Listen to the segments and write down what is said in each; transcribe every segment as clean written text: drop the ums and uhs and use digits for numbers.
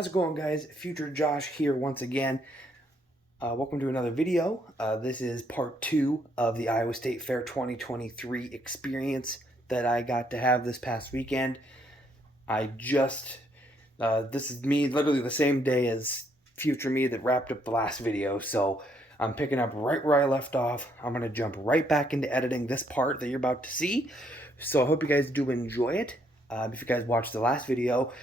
How's it going, guys? Future Josh here once again. Welcome to another video. This is part 2 of the Iowa State Fair 2023 experience that I got to have this past weekend. This is me literally the same day as future me that wrapped up the last video, so I'm picking up right where I left off. I'm going to jump right back into editing this part that you're about to see, so I hope you guys do enjoy it. If you guys watched the last video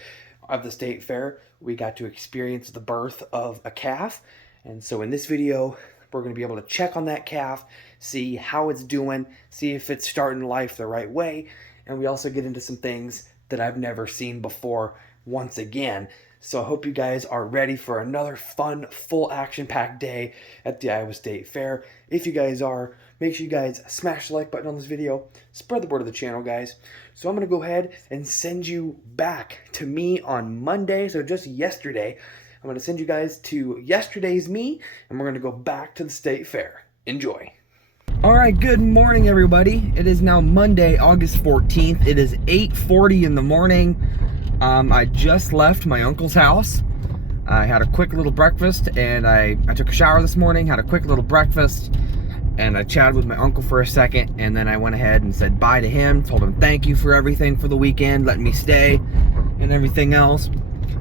of the State Fair, we got to experience the birth of a calf, and so in this video we're going to be able to check on that calf, see how it's doing, see if it's starting life the right way, and we also get into some things that I've never seen before once again. So I hope you guys are ready for another fun, full action-packed day at the Iowa State Fair. If you guys are, make sure you guys smash the like button on this video. Spread the word of the channel, guys. So I'm going to go ahead and send you back to me on Monday. So just yesterday, I'm going to send you guys to yesterday's me, and we're going to go back to the State Fair. Enjoy. All right, good morning, everybody. It is now Monday, August 14th. It is 8:40 in the morning. I just left my uncle's house. I had a quick little breakfast, and I took a shower this morning, had a quick little breakfast, and I chatted with my uncle for a second, and then I went ahead and said bye to him, told him thank you for everything for the weekend, letting me stay, and everything else.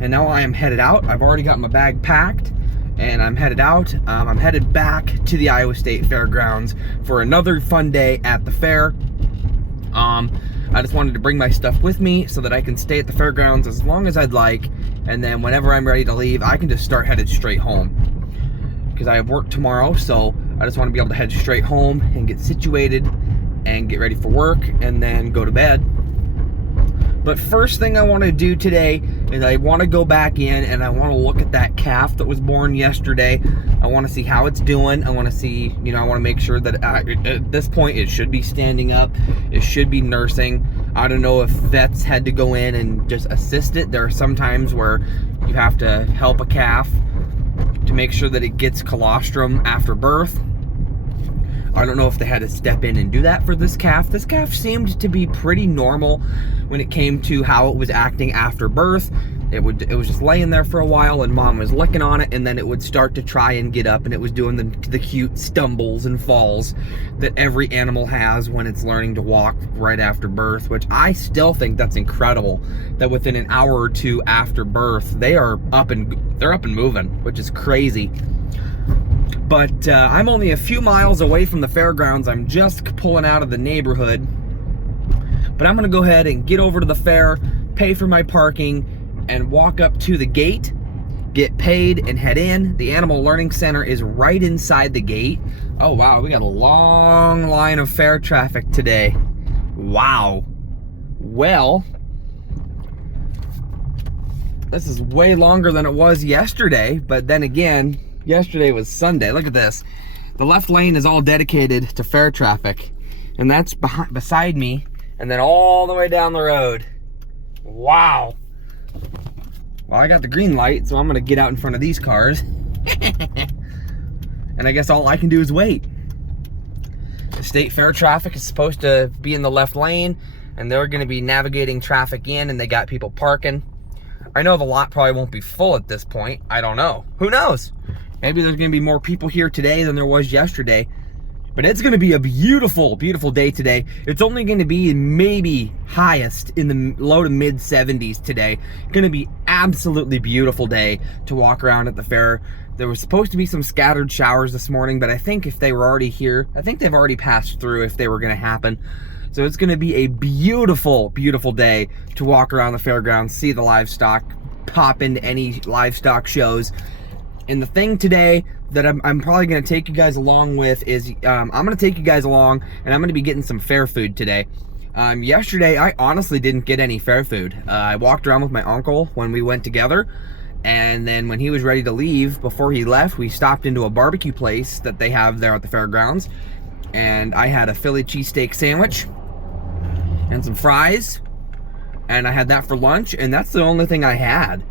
And now I am headed out. I've already got my bag packed, and I'm headed out. I'm headed back to the Iowa State Fairgrounds for another fun day at the fair. I just wanted to bring my stuff with me so that I can stay at the fairgrounds as long as I'd like, and then whenever I'm ready to leave, I can just start headed straight home. Because I have work tomorrow, so I just want to be able to head straight home and get situated and get ready for work and then go to bed. But first thing I want to do today is I want to go back in and I want to look at that calf that was born yesterday. I want to see how it's doing. I want to see, I want to make sure that at this point it should be standing up. It should be nursing. I don't know if vets had to go in and just assist it. There are some times where you have to help a calf to make sure that it gets colostrum after birth. I don't know if they had to step in and do that for this calf. This calf seemed to be pretty normal when it came to how it was acting after birth. It was just laying there for a while, and mom was licking on it, and then it would start to try and get up, and it was doing the cute stumbles and falls that every animal has when it's learning to walk right after birth, which I still think that's incredible, that within an hour or two after birth, they're up and moving, which is crazy. But I'm only a few miles away from the fairgrounds. I'm just pulling out of the neighborhood. But I'm going to go ahead and get over to the fair, pay for my parking, and walk up to the gate, get paid, and head in. The Animal Learning Center is right inside the gate. Oh, wow, we got a long line of fair traffic today. Wow. Well, this is way longer than it was yesterday, but then again, yesterday was Sunday. Look at this. The left lane is all dedicated to fair traffic, and that's beside me, and then all the way down the road. Wow. Well, I got the green light, so I'm gonna get out in front of these cars. And I guess all I can do is wait. The state fair traffic is supposed to be in the left lane, and they're gonna be navigating traffic in, and they got people parking. I know the lot probably won't be full at this point. I don't know. Who knows? Maybe there's going to be more people here today than there was yesterday. But it's going to be a beautiful, beautiful day today. It's only going to be maybe highest in the low to mid 70s today. Going to be absolutely beautiful day to walk around at the fair. There was supposed to be some scattered showers this morning, but I think if they were already here, I think they've already passed through if they were going to happen. So it's going to be a beautiful, beautiful day to walk around the fairgrounds, see the livestock, pop into any livestock shows. And the thing today that I'm probably going to take you guys along with is I'm going to take you guys along, and I'm going to be getting some fair food today. Yesterday, I honestly didn't get any fair food. I walked around with my uncle when we went together, and then when he was ready to leave, before he left, we stopped into a barbecue place that they have there at the fairgrounds, and I had a Philly cheesesteak sandwich and some fries, and I had that for lunch, and that's the only thing I had.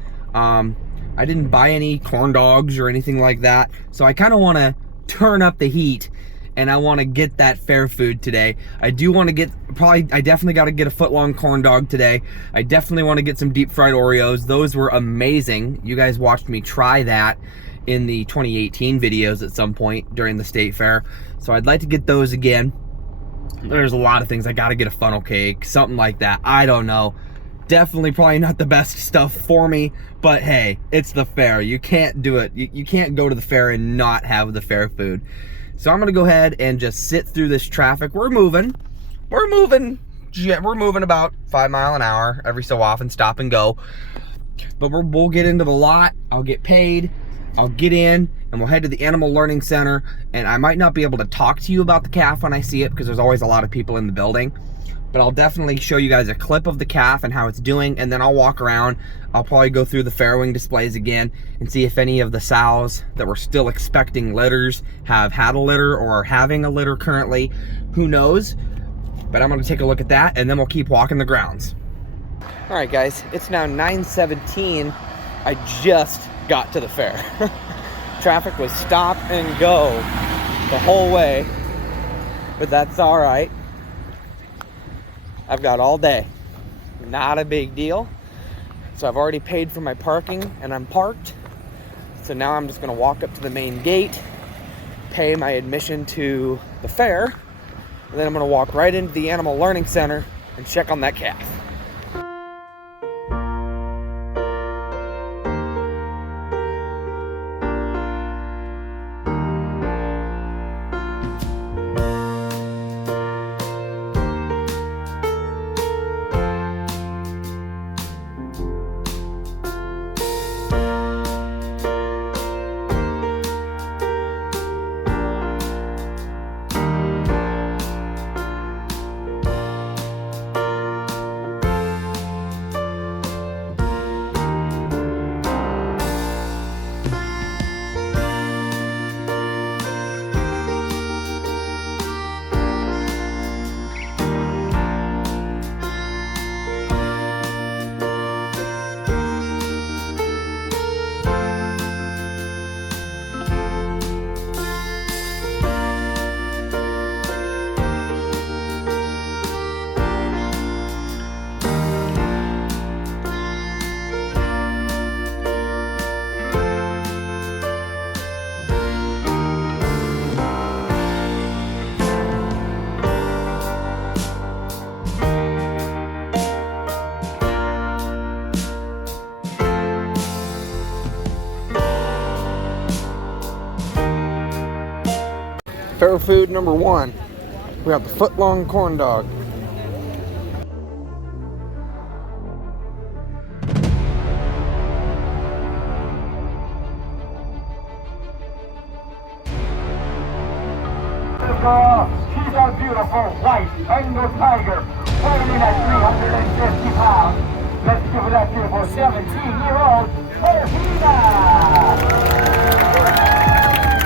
I didn't buy any corn dogs or anything like that, so I kind of want to turn up the heat and I want to get that fair food today. I do want to get, I definitely got to get a foot-long corn dog today. I definitely want to get some deep fried Oreos. Those were amazing. You guys watched me try that in the 2018 videos at some point during the state fair. So I'd like to get those again. There's a lot of things. I got to get a funnel cake, something like that. I don't know. Definitely probably not the best stuff for me, but hey, it's the fair. You can't do it. You can't go to the fair and not have the fair food. So I'm gonna go ahead and just sit through this traffic. We're moving about 5 miles an hour every so often, stop and go. But we'll get into the lot. I'll get paid. I'll get in and we'll head to the Animal Learning Center. And I might not be able to talk to you about the calf when I see it because there's always a lot of people in the building. But I'll definitely show you guys a clip of the calf and how it's doing, and then I'll walk around. I'll probably go through the farrowing displays again and see if any of the sows that were still expecting litters have had a litter or are having a litter currently. Who knows? But I'm gonna take a look at that and then we'll keep walking the grounds. All right, guys, it's now 9:17. I just got to the fair. Traffic was stop and go the whole way, but that's all right. I've got all day, not a big deal. So I've already paid for my parking and I'm parked. So now I'm just gonna walk up to the main gate, pay my admission to the fair, and then I'm gonna walk right into the Animal Learning Center and check on that calf. Fair food number one. We got the foot-long corn dog. She's a beautiful white Bengal tiger, weighing in at 350 pounds. Let's give it up here for 17-year-old Fahina.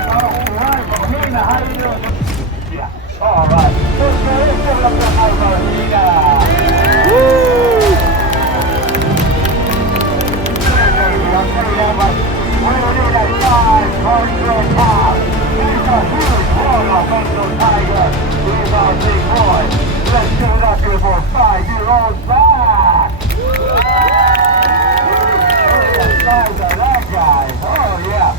All right, Fahina, how you doing? Yeah, all right. Let's give it up to Fahina. Woo! I'll tell you that much. Weighing in at 500 pounds. He's a huge Bengal tiger. He's our big boy. Let's give it up here for 5-year-old Zach. Look at the size of that guy. Oh yeah.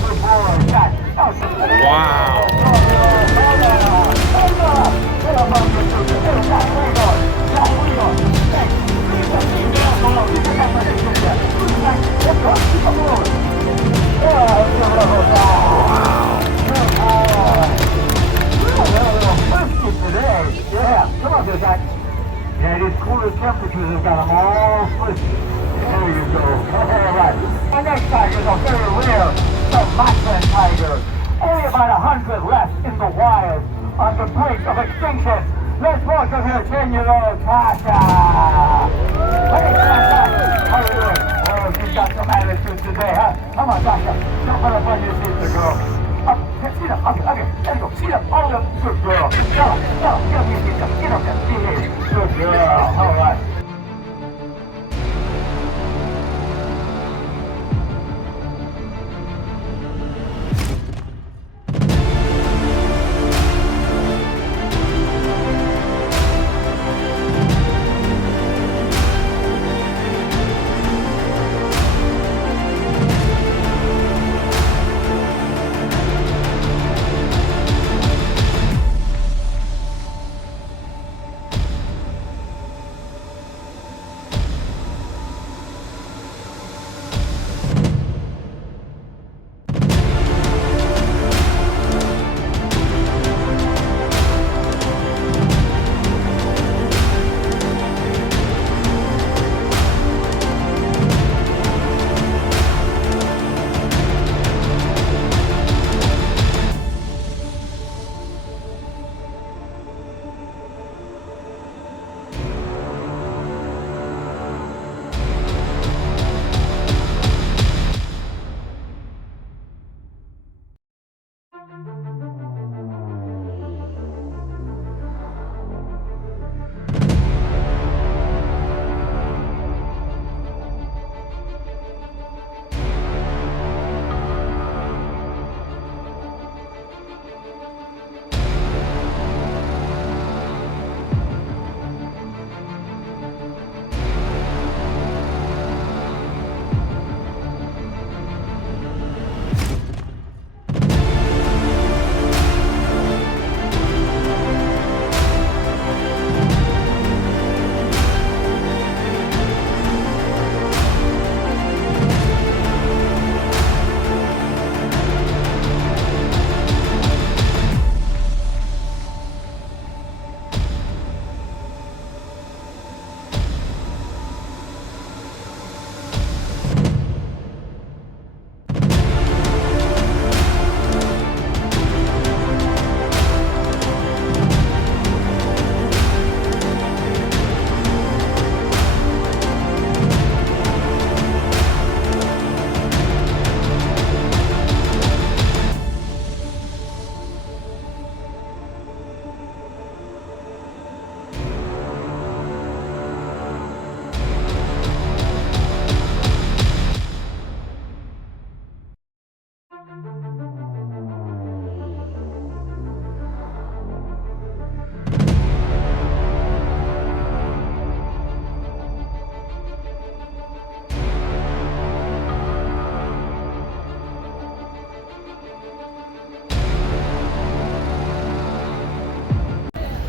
Good boy, Zach. Wow. Yeah, these cooler temperatures have got them all frisky. There you go. All right. My next tiger is a very rare Sumatran tiger. Only about 100 left in the wild, on the brink of extinction. Let's welcome here 10-year-old Tasha. Hey, Tasha. How are you doing? Oh, she's got some attitude today, huh? Come on, Tasha. Jump up on your seat, girl. Up, sit up, okay, there you go, sit up, all up, good girl. Get up, get up, get up, good girl, all right.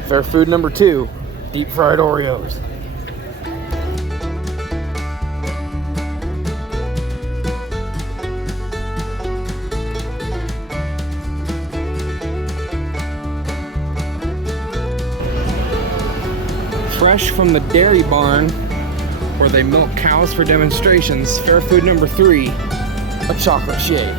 Fair food number 2, deep fried Oreos. Fresh from the dairy barn where they milk cows for demonstrations, fair food number 3, a chocolate shake.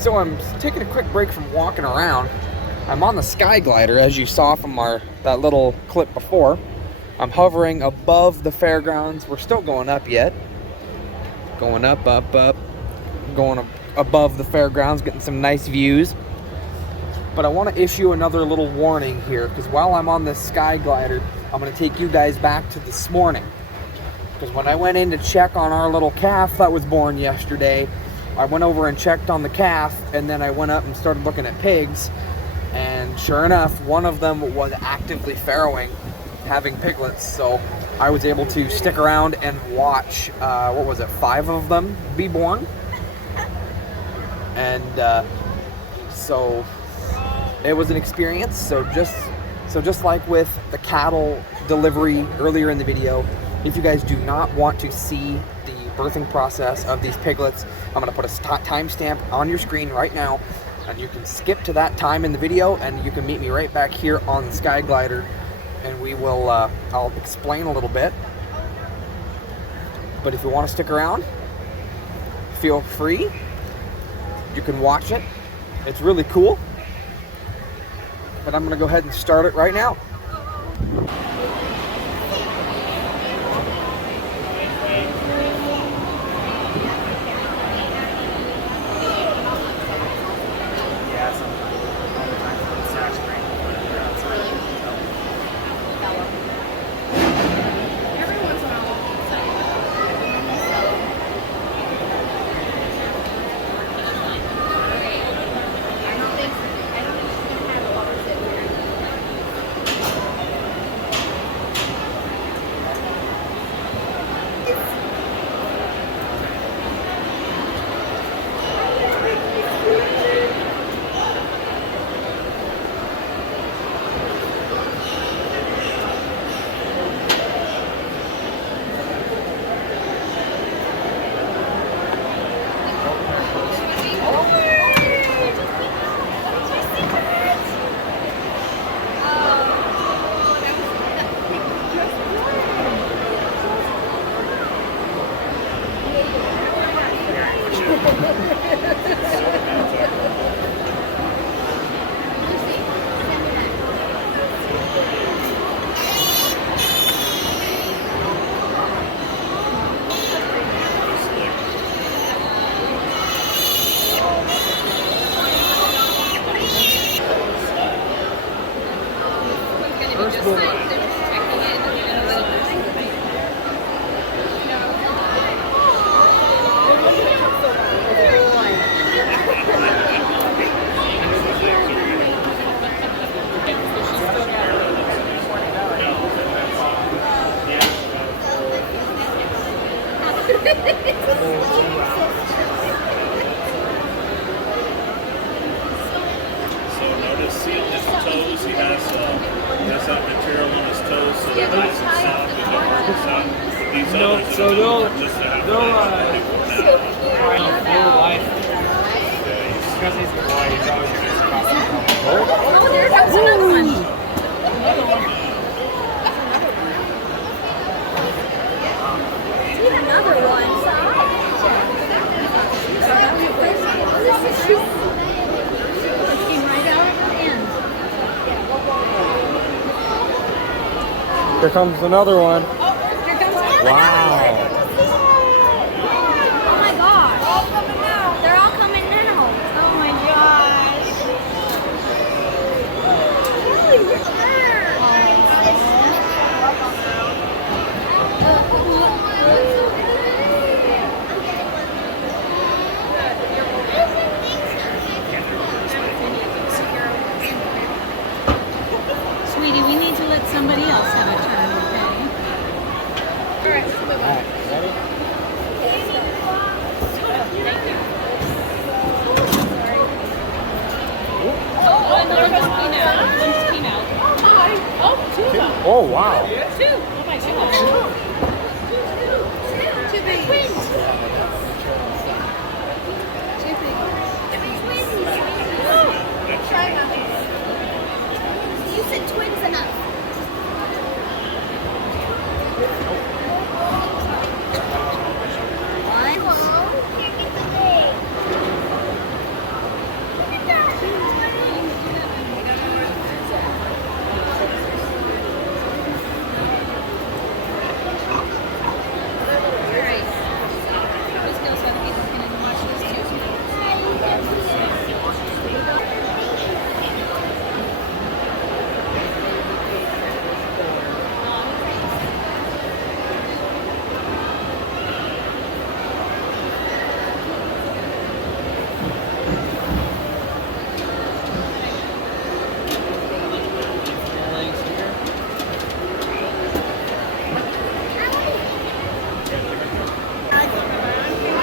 So I'm taking a quick break from walking around. I'm on the sky glider, as you saw from that little clip before. I'm hovering above the fairgrounds. We're still going up yet. Going up, going above the fairgrounds, getting some nice views. But I want to issue another little warning here, because while I'm on this sky glider, I'm going to take you guys back to this morning. Because when I went in to check on our little calf that was born yesterday, I went over and checked on the calf, and then I went up and started looking at pigs, and sure enough, one of them was actively farrowing, having piglets. So I was able to stick around and watch, 5 of them be born. And so it was an experience. So just like with the cattle delivery earlier in the video, if you guys do not want to see the birthing process of these piglets, I'm going to put a timestamp on your screen right now, and you can skip to that time in the video, and you can meet me right back here on the sky glider, and we will I'll explain a little bit. But if you want to stick around, feel free. You can watch it. It's really cool. But I'm going to go ahead and start it right now. Here comes another one. Oh, here comes another one. Wow. Oh my gosh. They're all coming now. They're all coming now. Oh my sweetie, we need to let somebody else have a turn, okay? All right, let's move on. Alright, ready? Thank you. Oh, another one's clean out. One's clean out. Oh, two of them. Oh, wow. Two. Oh my gosh. Two big twins. Two big ones. Try not to. You said twins enough. One. Here, get the big. Look at that.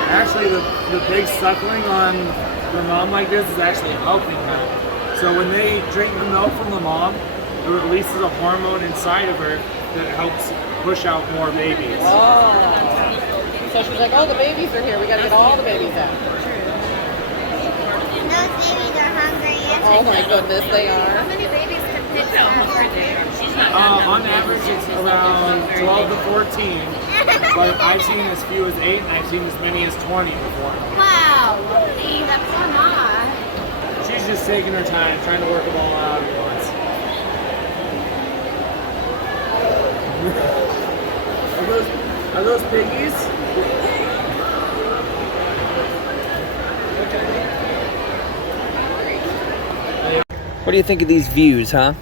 Actually, the big suckling on the mom like this is actually helping her. So when they drink the milk from the mom, it releases a hormone inside of her that helps push out more babies. Oh. So she's like, oh, the babies are here. We got to get all the babies out. Those babies are hungry. Oh my goodness, they are. How many babies can pigs have? On average, it's around 12 to 14, but I've seen as few as 8, and I've seen as many as 20 before. Wow, really? That's so much. She's just taking her time, trying to work them all out at once. Are those piggies? What do you think of these views, huh?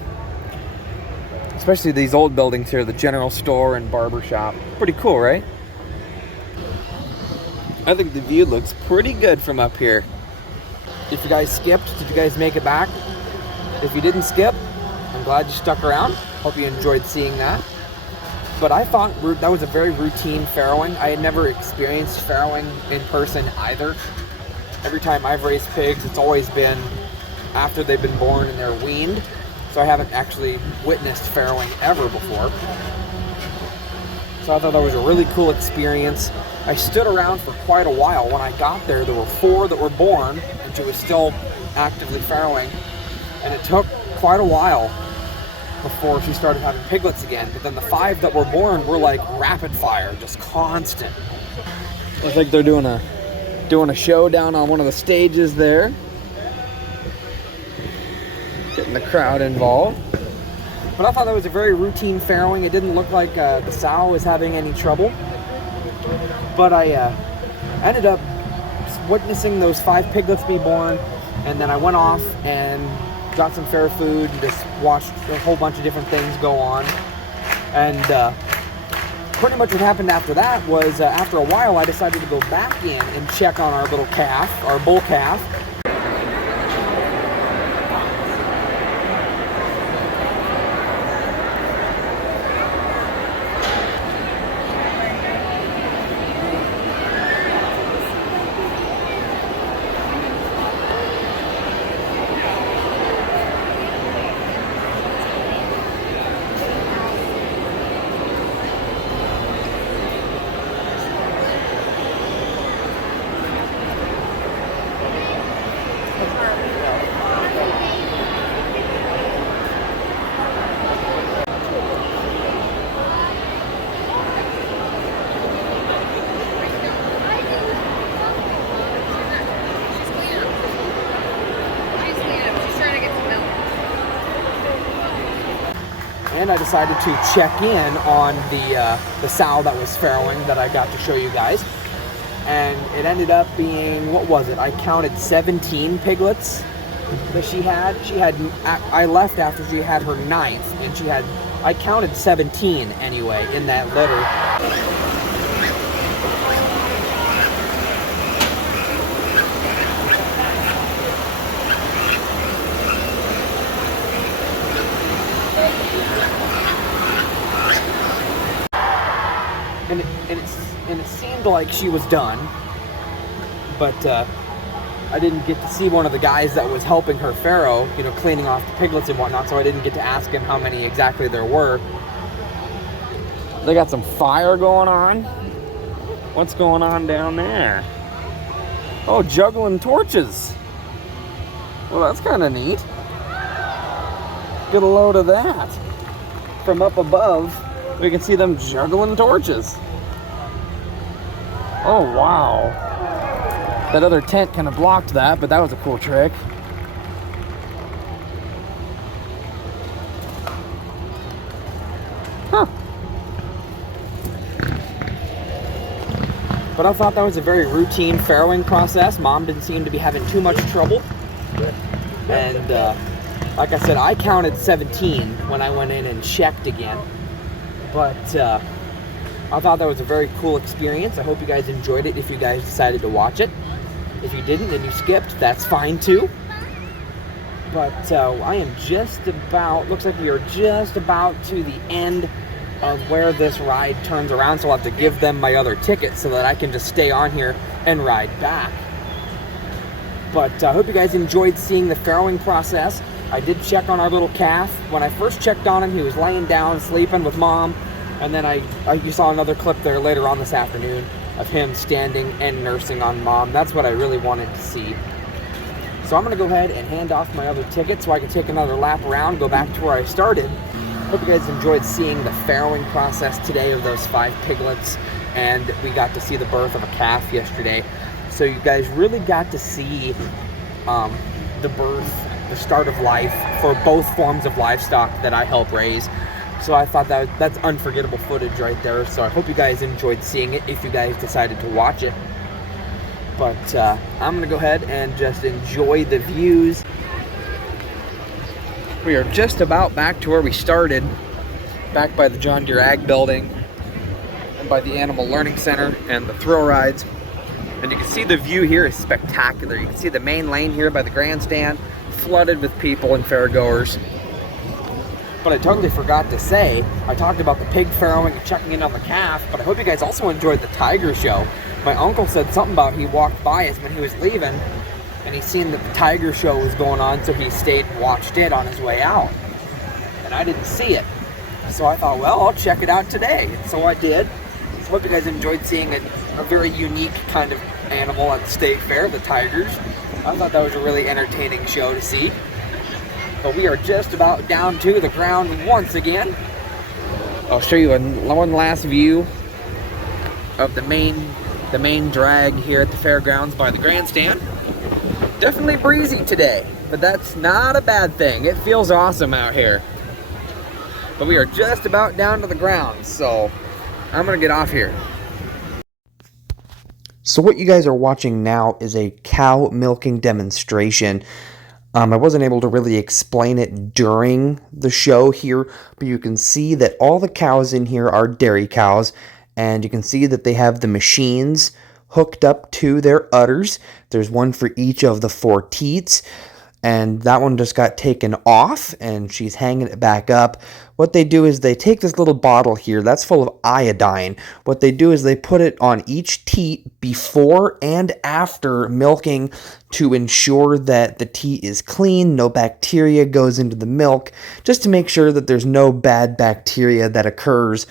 Especially these old buildings here, the general store and barber shop. Pretty cool, right? I think the view looks pretty good from up here. If you guys skipped, did you guys make it back? If you didn't skip, I'm glad you stuck around. Hope you enjoyed seeing that. But I thought that was a very routine farrowing. I had never experienced farrowing in person either. Every time I've raised pigs, it's always been after they've been born and they're weaned. So I haven't actually witnessed farrowing ever before. So I thought that was a really cool experience. I stood around for quite a while. When I got there, there were 4 that were born, and she was still actively farrowing. And it took quite a while before she started having piglets again. But then the 5 that were born were like rapid fire, just constant. Looks like they're doing a show down on one of the stages there. Getting the crowd involved. But I thought that was a very routine farrowing. It didn't look like the sow was having any trouble. But I ended up witnessing those 5 piglets be born, and then I went off and got some fair food and just watched a whole bunch of different things go on. And pretty much what happened after that was after a while I decided to go back in and check on our little calf, our bull calf. And I decided to check in on the sow that was farrowing that I got to show you guys. And it ended up being, what was it? I counted 17 piglets that she had. I left after she had her 9th, and I counted 17 anyway in that litter. and it seemed like she was done, but I didn't get to see one of the guys that was helping her farrow, you know, cleaning off the piglets and whatnot, so I didn't get to ask him how many exactly there were. They got some fire going on. What's going on down there? Oh, juggling torches. Well, that's kind of neat. Get a load of that. From up above, we can see them juggling torches. Oh, wow. That other tent kind of blocked that, but that was a cool trick. Huh. But I thought that was a very routine farrowing process. Mom didn't seem to be having too much trouble. And like I said, I counted 17 when I went in and checked again. But I thought that was a very cool experience. I hope you guys enjoyed it if you guys decided to watch it. If you didn't and you skipped, that's fine too. But I am just about, looks like we are just about to the end of where this ride turns around, so I'll have to give them my other ticket so that I can just stay on here and ride back. But I hope you guys enjoyed seeing the farrowing process. I did check on our little calf. When I first checked on him, he was laying down, sleeping with Mom. And then you saw another clip there later on this afternoon of him standing and nursing on Mom. That's what I really wanted to see. So I'm going to go ahead and hand off my other ticket so I can take another lap around, go back to where I started. Hope you guys enjoyed seeing the farrowing process today of those 5 piglets. And we got to see the birth of a calf yesterday. So you guys really got to see the birth, the start of life for both forms of livestock that I help raise. So I thought that's unforgettable footage right there. So I hope you guys enjoyed seeing it if you guys decided to watch it. But I'm going to go ahead and just enjoy the views. We are just about back to where we started, back by the John Deere Ag Building and by the Animal Learning Center and the thrill rides. And you can see the view here is spectacular. You can see the main lane here by the grandstand flooded with people and fairgoers. But I totally forgot to say, I talked about the pig farrowing and checking in on the calf, but I hope you guys also enjoyed the tiger show. My uncle said something about he walked by us when he was leaving, and he seen that the tiger show was going on, so he stayed and watched it on his way out. And I didn't see it. So I thought, well, I'll check it out today. And so I did. So hope you guys enjoyed seeing a very unique kind of animal at the state fair, the tigers. I thought that was a really entertaining show to see. But we are just about down to the ground once again. I'll show you one last view of the main drag here at the fairgrounds by the grandstand. Definitely breezy today, but that's not a bad thing. It feels awesome out here. But we are just about down to the ground, so I'm gonna get off here. So what you guys are watching now is a cow milking demonstration. I wasn't able to really explain it during the show here, but you can see that all the cows in here are dairy cows, and you can see that they have the machines hooked up to their udders. There's one for each of the 4 teats, and that one just got taken off, and she's hanging it back up. What they do is they take this little bottle here that's full of iodine. What they do is they put it on each teat before and after milking to ensure that the teat is clean, no bacteria goes into the milk, just to make sure that there's no bad bacteria that occurs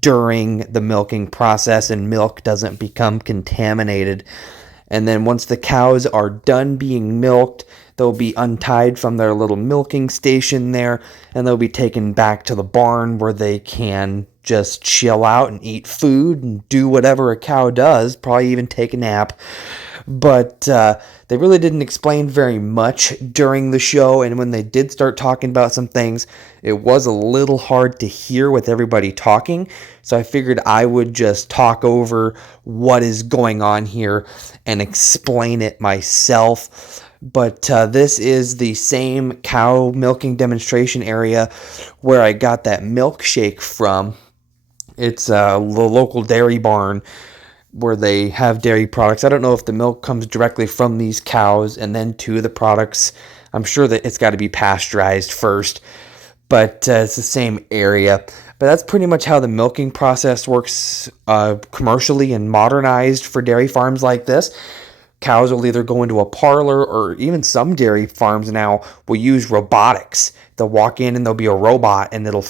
during the milking process and milk doesn't become contaminated. And then once the cows are done being milked, they'll be untied from their little milking station there, and they'll be taken back to the barn where they can just chill out and eat food and do whatever a cow does, probably even take a nap. But they really didn't explain very much during the show, and when they did start talking about some things, it was a little hard to hear with everybody talking, so I figured I would just talk over what is going on here and explain it myself. But this is the same cow milking demonstration area where I got that milkshake from. It's the local dairy barn where they have dairy products. I don't know if the milk comes directly from these cows and then to the products. I'm sure that it's got to be pasteurized first, but it's the same area. But that's pretty much how the milking process works commercially and modernized for dairy farms like this. Cows will either go into a parlor, or even some dairy farms now will use robotics. They'll walk in and there'll be a robot, and it'll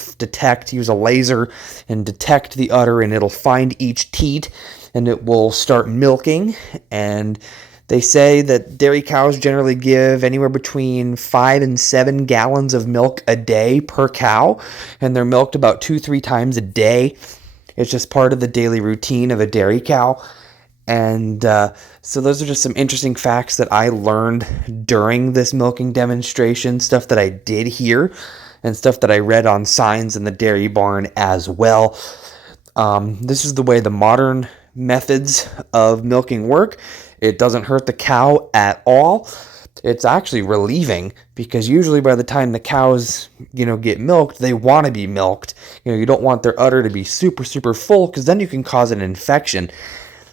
use a laser and detect the udder, and it'll find each teat, and it will start milking. And they say that dairy cows generally give anywhere between 5 and 7 gallons of milk a day per cow, and they're milked about 2-3 times a day. It's just part of the daily routine of a dairy cow. And so those are just some interesting facts that I learned during this milking demonstration, stuff that I did hear and stuff that I read on signs in the dairy barn as well. This is the way the modern methods of milking work. It doesn't hurt the cow at all. It's actually relieving, because usually by the time the cows, get milked, they want to be milked. You don't want their udder to be super, super full, because then you can cause an infection.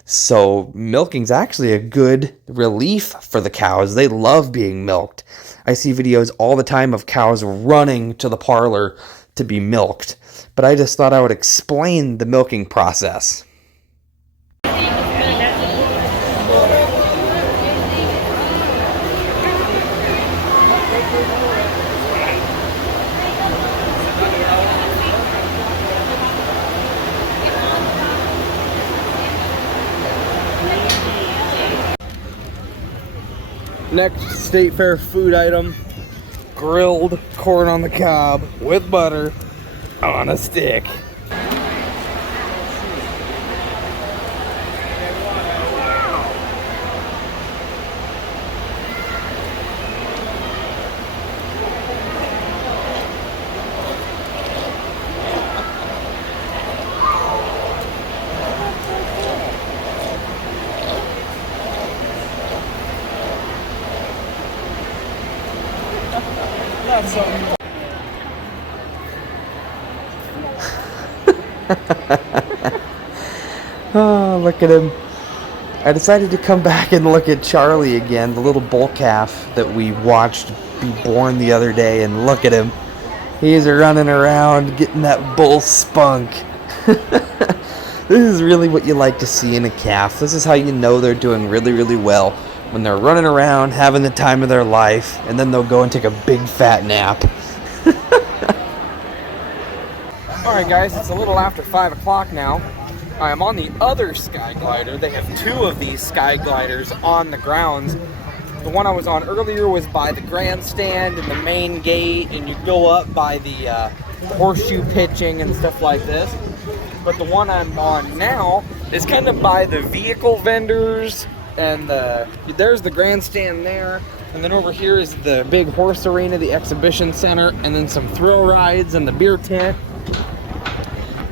So milking's actually a good relief for the cows. They love being milked. I see videos all the time of cows running to the parlor to be milked. But I just thought I would explain the milking process. Next state fair food item, grilled corn on the cob with butter on a stick. Oh, look at him. I decided to come back and look at Charlie again, the little bull calf that we watched be born the other day, and look at him. He's running around getting that bull spunk. This is really what you like to see in a calf. This is how you know they're doing really, really well. When they're running around, having the time of their life, and then they'll go and take a big fat nap. Alright guys, it's a little after 5 o'clock now. I am on the other sky glider. They have 2 of these sky gliders on the grounds. The one I was on earlier was by the grandstand and the main gate, and you go up by the horseshoe pitching and stuff like this. But the one I'm on now is kind of by the vehicle vendors, and there's the grandstand there, and then over here is the big horse arena, the exhibition center, and then some thrill rides and the beer tent.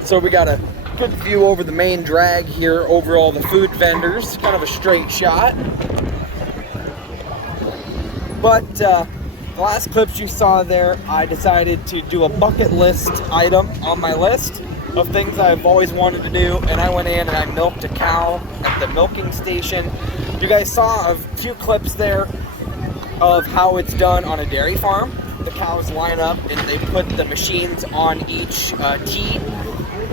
So we got a good view over the main drag here, over all the food vendors, kind of a straight shot. But the last clips you saw there, I decided to do a bucket list item on my list of things I've always wanted to do, and I went in and I milked a cow at the milking station. You guys saw a few clips there of how it's done on a dairy farm. The cows line up and they put the machines on each teat,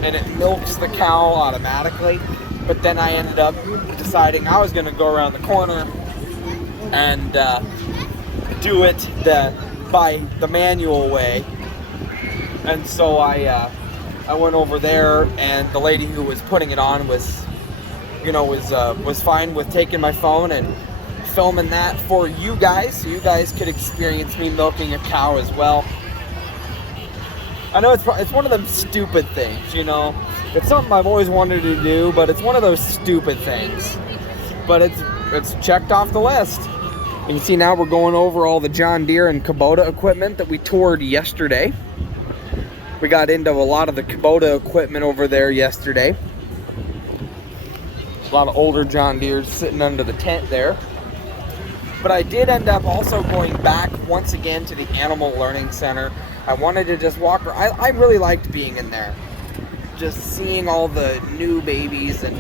and it milks the cow automatically. But then I ended up deciding I was going to go around the corner and do it by the manual way. And so I went over there, and the lady who was putting it on was fine with taking my phone and filming that for you guys, so you guys could experience me milking a cow as well. I know it's one of them stupid things, It's something I've always wanted to do, but it's one of those stupid things. But it's checked off the list. You can see now we're going over all the John Deere and Kubota equipment that we toured yesterday. We got into a lot of the Kubota equipment over there yesterday. A lot of older John Deeres sitting under the tent there. But I did end up also going back once again to the Animal Learning Center. I wanted to just walk around. I really liked being in there. Just seeing all the new babies and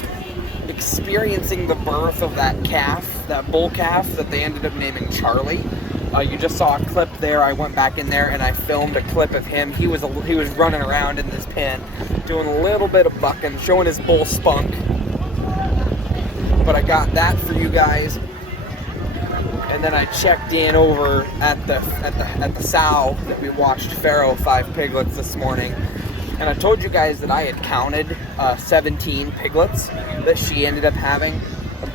experiencing the birth of that calf, that bull calf that they ended up naming Charlie. You just saw a clip there. I went back in there and I filmed a clip of him. He was running around in this pen, doing a little bit of bucking, showing his bull spunk. But I got that for you guys. And then I checked in over at the sow that we watched Pharaoh 5 piglets this morning. And I told you guys that I had counted 17 piglets that she ended up having,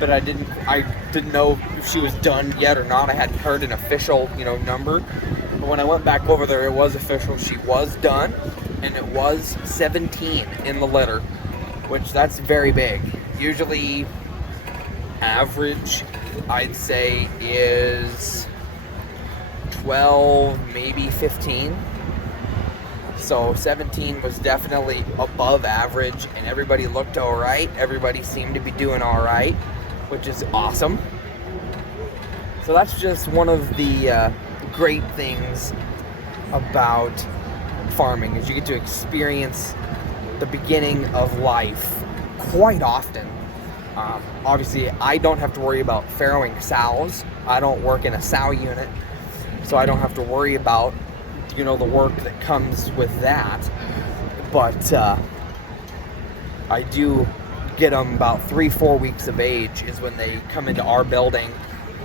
but I didn't know if she was done yet or not. I hadn't heard an official, number. But when I went back over there, it was official. She was done, and it was 17 in the litter, which that's very big. Usually, average, I'd say, is 12, maybe 15. So 17 was definitely above average, and everybody looked all right. Everybody seemed to be doing all right, which is awesome. So that's just one of the great things about farming, is you get to experience the beginning of life quite often. Obviously, I don't have to worry about farrowing sows. I don't work in a sow unit, so I don't have to worry about the work that comes with that. But I do get them about 3-4 weeks of age is when they come into our building,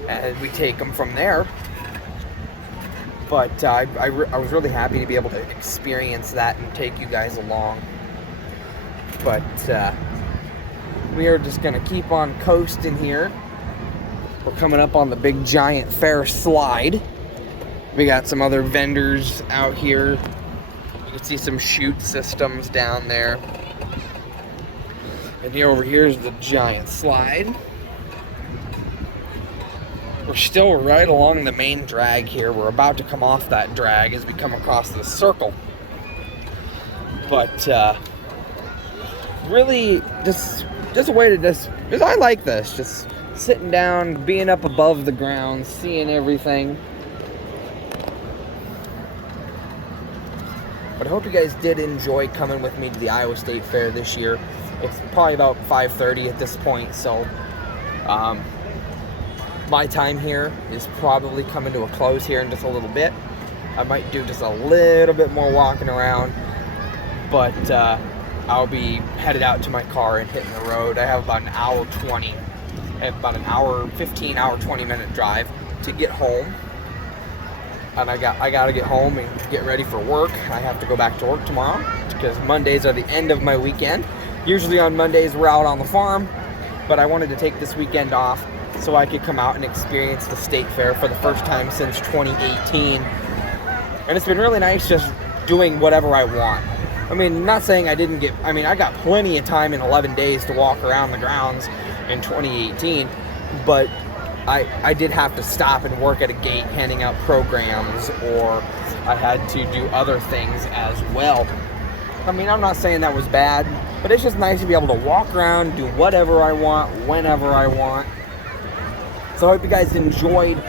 and we take them from there. But I was really happy to be able to experience that and take you guys along. But we are just going to keep on coasting here. We're coming up on the big giant fair slide. We got some other vendors out here. You can see some chute systems down there. And here over here is the giant slide. We're still right along the main drag here. We're about to come off that drag as we come across this circle. But really just a way to because I like this. Just sitting down, being up above the ground, seeing everything. But I hope you guys did enjoy coming with me to the Iowa State Fair this year. It's probably about 5:30 at this point, so my time here is probably coming to a close here in just a little bit. I might do just a little bit more walking around, but I'll be headed out to my car and hitting the road. I have about an hour 20, I have about an hour 15, hour 20 minute drive to get home. And I got to get home and get ready for work. I have to go back to work tomorrow because Mondays are the end of my weekend. Usually on Mondays we're out on the farm, but I wanted to take this weekend off so I could come out and experience the state fair for the first time since 2018. And it's been really nice just doing whatever I want. I mean, not saying I got plenty of time in 11 days to walk around the grounds in 2018, but I did have to stop and work at a gate handing out programs, or I had to do other things as well. I mean, I'm not saying that was bad, but it's just nice to be able to walk around, do whatever I want, whenever I want. So I hope you guys enjoyed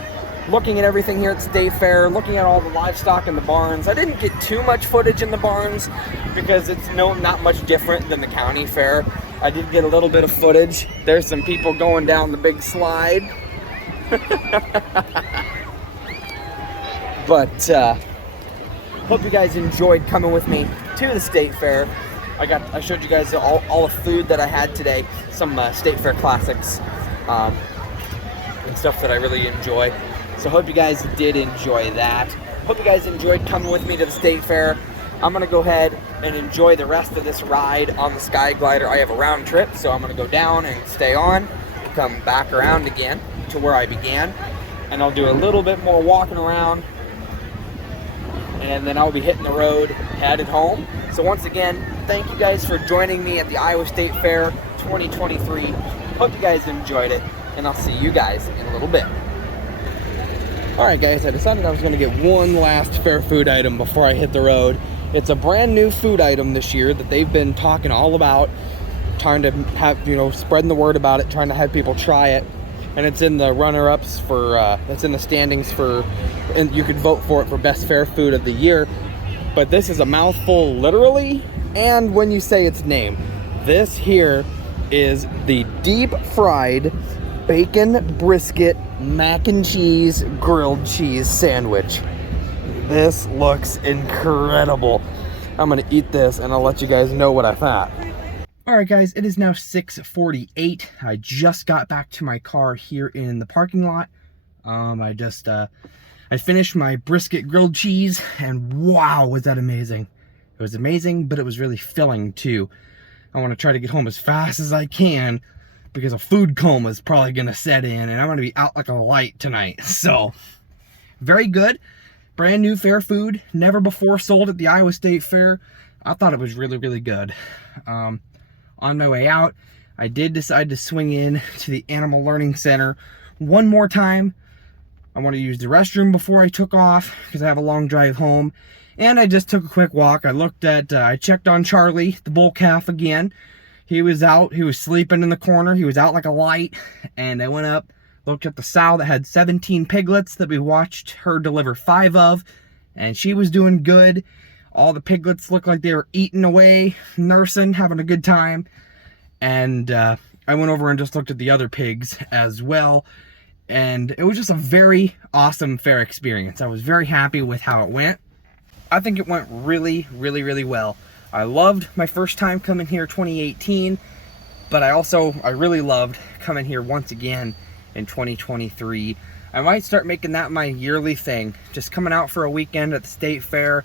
looking at everything here at State Fair, looking at all the livestock in the barns. I didn't get too much footage in the barns because it's not much different than the county fair. I did get a little bit of footage. There's some people going down the big slide. But hope you guys enjoyed coming with me to the State Fair. I showed you guys all the food that I had today, some State Fair classics and stuff that I really enjoy. So hope you guys did enjoy that. Hope you guys enjoyed coming with me to the State Fair. I'm gonna go ahead and enjoy the rest of this ride on the Sky Glider. I have a round trip, so I'm gonna go down and stay on, come back around again to where I began, and I'll do a little bit more walking around, and then I'll be hitting the road, headed home. So once again, thank you guys for joining me at the Iowa State Fair 2023. Hope you guys enjoyed it, and I'll see you guys in a little bit. Alright guys, I decided I was going to get one last fair food item before I hit the road. It's a brand new food item this year that they've been talking all about, trying to have, spreading the word about it, trying to have people try it. And it's in the runner-ups for, it's in the standings for, and you could vote for it for best fair food of the year. But this is a mouthful literally, and when you say its name. This here is the deep fried bacon brisket mac and cheese grilled cheese sandwich. This looks incredible. I'm gonna eat this and I'll let you guys know what I thought. All right, guys, it is now 6:48. I just got back to my car here in the parking lot. I finished my brisket grilled cheese, and wow, was that amazing. It was amazing, but it was really filling too. I want to try to get home as fast as I can because a food coma is probably gonna set in, and I'm gonna be out like a light tonight. So, very good. Brand new fair food, never before sold at the Iowa State Fair. I thought it was really, really good. On my way out, I did decide to swing in to the Animal Learning Center one more time. I want to use the restroom before I took off because I have a long drive home. And I just took a quick walk. I checked on Charlie, the bull calf, again. He was out, he was sleeping in the corner. He was out like a light. And I went up, looked at the sow that had 17 piglets that we watched her deliver 5 of. And she was doing good. All the piglets looked like they were eating away, nursing, having a good time. And I went over and just looked at the other pigs as well. And it was just a very awesome fair experience. I was very happy with how it went. I think it went really, really, really well. I loved my first time coming here 2018, but I really loved coming here once again in 2023. I might start making that my yearly thing, just coming out for a weekend at the state fair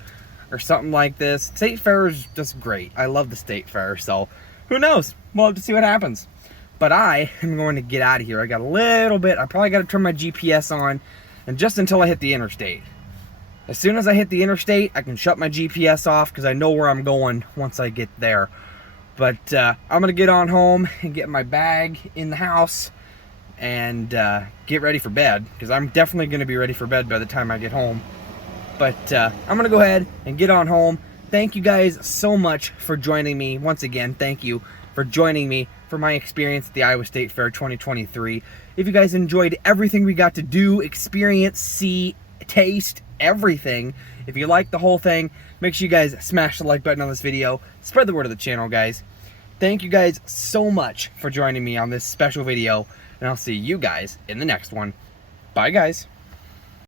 or something like this. State fair is just great. I love the state fair, so who knows? We'll have to see what happens. But I am going to get out of here. I got a little bit, I probably got to turn my GPS on, and just until I hit the interstate. As soon as I hit the interstate, I can shut my GPS off because I know where I'm going once I get there. But I'm going to get on home and get my bag in the house and get ready for bed, because I'm definitely going to be ready for bed by the time I get home. But I'm going to go ahead and get on home. Thank you guys so much for joining me. Once again, thank you for joining me for my experience at the Iowa State Fair 2023. If you guys enjoyed everything we got to do, experience, see, taste, everything, if you like the whole thing, make sure you guys smash the like button on this video. Spread the word of the channel, guys. Thank you guys so much for joining me on this special video, and I'll see you guys in the next one. Bye, guys.